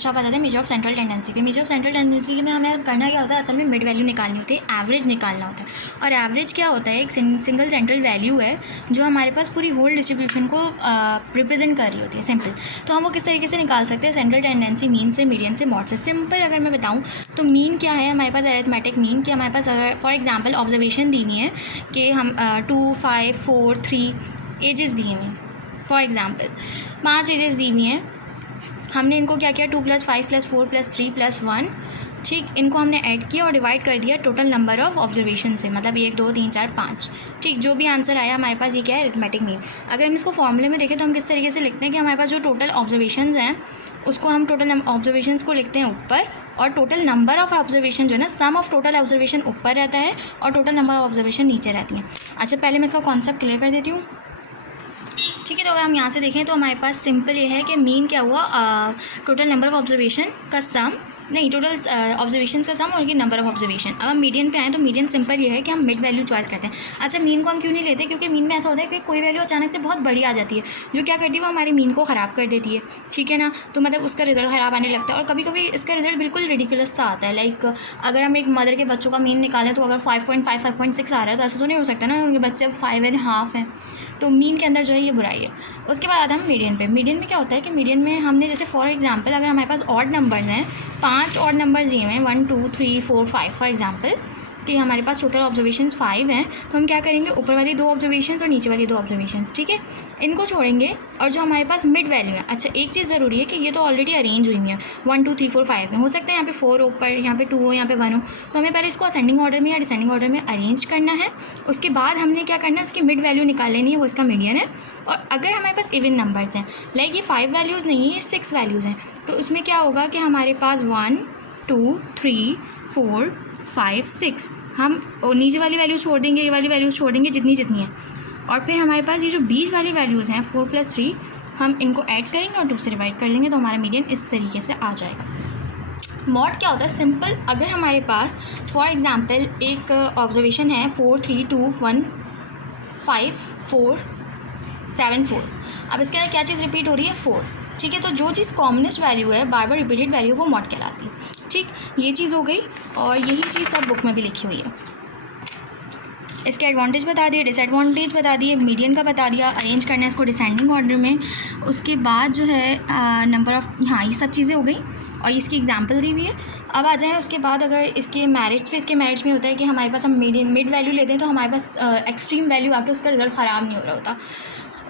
अच्छा पता था मेजर ऑफ सेंट्रल टेंडेंसी पे। मेजर ऑफ सेंट्रल टेंडेंसी में हमें करना क्या होता है, असल में मिड वैल्यू निकालनी होती है, एवरेज निकालना होता है। और एवरेज क्या होता है, एक सिंगल सेंट्रल वैल्यू है जो हमारे पास पूरी होल डिस्ट्रीब्यूशन को रिप्रेजेंट कर रही होती है, सिंपल। तो हम वो किस तरीके से निकाल सकते हैं, सेंट्रल टेंडेंसी, मीन से, मीडियन से, मॉड से। सिंपल अगर मैं बताऊँ तो मीन क्या है हमारे पास, अरिथमेटिक मीन कि हमारे पास अगर फॉर एग्जाम्पल ऑब्जर्वेशन दी है कि हम 2, 5, 4, 3 एजेस दी हुई हैं, फॉर एग्जाम्पल 5 एजेस दी हुई हैं। हमने इनको क्या किया, 2 + 5 + 4 + 3 + 1, ठीक, इनको हमने ऐड किया और डिवाइड कर दिया टोटल नंबर ऑफ़ ऑब्जर्वेशन से, मतलब 1, 2, 3, 4, 5, ठीक। जो भी आंसर आया हमारे पास ये क्या है, अरिथमेटिक मीन। अगर हम इसको फॉर्मूले में देखें तो हम किस तरीके से लिखते हैं कि हमारे पास जो टोटल ऑब्जर्वेशंस हैं उसको हम टोटल ऑब्जर्वेशंस को लिखते हैं ऊपर, और टोटल नंबर ऑफ़ ऑब्जर्वेशन जो है ना, सम ऑफ टोटल ऑब्जर्वेशन ऊपर रहता है और टोटल नंबर ऑफ ऑब्जर्वेशन नीचे रहती हैं। अच्छा, पहले मैं इसका कॉन्सेप्ट क्लियर कर देती हूँ, ठीक है। तो अगर हम यहाँ से देखें तो हमारे पास सिंपल ये है कि मीन क्या हुआ, टोटल नंबर ऑफ़ ऑब्जर्वेशन का सम, नहीं, टोटल ऑब्जर्वेशन का सम और ये नंबर ऑफ ऑब्जर्वेशन। अब हम मीडियन पे आएँ तो मीडियन सिंपल ये है कि हम मिड वैल्यू चॉइस करते हैं। अच्छा, मीन को हम क्यों नहीं लेते, क्योंकि मीन में ऐसा होता है कि कोई वैल्यू अचानक से बहुत बड़ी आ जाती है, जो क्या करती है वो हमारे मीन को ख़राब कर देती है, ठीक है ना। तो मतलब उसका रिजल्ट ख़राब आने लगता है, और कभी कभी इसका रिजल्ट बिल्कुल रिडिकुलस सा आता है। लाइक अगर हम एक मदर के बच्चों का मीन निकालें तो अगर 5.5, 5.6 आ रहा है तो ऐसा तो नहीं हो सकता ना, उनके बच्चे 5.5 हैं। तो मीन के अंदर जो है ये बुराई है। उसके बाद आता है हम मीडियन पे। मीडियन में क्या होता है कि मीडियन में हमने जैसे फॉर एग्जांपल अगर हमारे पास ऑड नंबर्स हैं, 5 ऑड नंबर्स दिए हुए हैं, 1, 2, 3, 4, 5 फॉर एग्जांपल, कि हमारे पास टोटल ऑब्जर्वेशंस 5 हैं, तो हम क्या करेंगे, ऊपर वाली 2 ऑब्जर्वेशंस और नीचे वाली 2 ऑब्जर्वेशंस, ठीक है, इनको छोड़ेंगे। और जो हमारे पास मिड वैल्यू है, अच्छा एक चीज़ ज़रूरी है कि ये तो ऑलरेडी अरेंज हुई है 1, 2, 3, 4, 5 में, हो सकता है यहाँ पे 4 ऊपर, यहाँ पे 2 हो, यहाँ पे 1 हो, तो हमें पहले इसको असेंडिंग ऑर्डर में या डिसेंडिंग ऑर्डर में अरेंज करना है। उसके बाद हमने क्या करना है, उसकी मिड वैल्यू निकाल लेनी है, वो इसका मीडियन है। और अगर हमारे पास इवन नंबर्स हैं, लाइक ये 5 वैल्यूज़ नहीं है, ये 6 वैल्यूज़ हैं, तो उसमें क्या होगा कि हमारे पास 1, 2, 3, 4, 5, 6, हम और नीचे वाली वैल्यूज़ छोड़ देंगे, ये वाली वैल्यूज़ छोड़ देंगे जितनी जितनी है, और फिर हमारे पास ये जो बीच वाली वैल्यूज़ हैं 4 + 3, हम इनको ऐड करेंगे और 2 से डिवाइड कर देंगे, तो हमारा मीडियन इस तरीके से आ जाएगा। मॉड क्या होता है, सिंपल अगर हमारे पास फॉर एग्जांपल एक ऑब्जर्वेशन है 4, 3, 2, 1, 5, 4, 7, 4, अब इसके अंदर क्या चीज़ रिपीट हो रही है, 4, ठीक है। तो जो चीज़ कॉमनेस्ट वैल्यू है, बार बार रिपीटेड वैल्यू, वो मॉड कहलाती है, ठीक। ये चीज़ हो गई, और यही चीज़ सब बुक में भी लिखी हुई है। इसके एडवांटेज बता दिए, डिसएडवांटेज बता दिए, मीडियन का बता दिया, अरेंज करना है इसको डिसेंडिंग ऑर्डर में। उसके बाद जो है नंबर ऑफ़, हाँ ये सब चीज़ें हो गई, और इसकी एग्जांपल दी हुई है। अब आ जाएँ उसके बाद अगर इसके मैरिट्स पे, इसके मैरिट्स में होता है कि हमारे पास हम मिड वैल्यू लेते हैं तो हमारे पास एक्सट्रीम वैल्यू आके उसका रिजल्ट ख़राब नहीं हो रहा होता,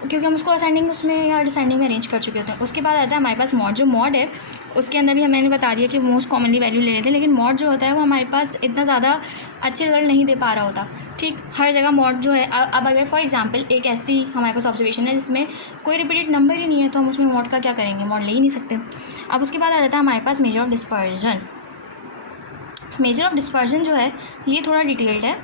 क्योंकि हम उसको असेंडिंग उसमें या डिसेंडिंग में अरेंज कर चुके होते हैं। उसके बाद आता है हमारे पास मॉड। जो मॉड है उसके अंदर भी मैंने बता दिया कि मोस्ट कॉमनली वैल्यू ले लेते हैं, लेकिन मॉड जो होता है वो हमारे पास इतना ज़्यादा अच्छे रिजल्ट नहीं दे पा रहा होता, ठीक। हर जगह मॉड जो है, अब अगर फॉर एग्जांपल एक ऐसी हमारे पास ऑब्जर्वेशन है जिसमें कोई रिपीटेड नंबर ही नहीं है, तो हम उसमें मॉड का क्या करेंगे, मॉड ले ही नहीं सकते। अब उसके बाद आ जाता है हमारे पास major of dispersion. Major of dispersion जो है ये थोड़ा डिटेल्ड है,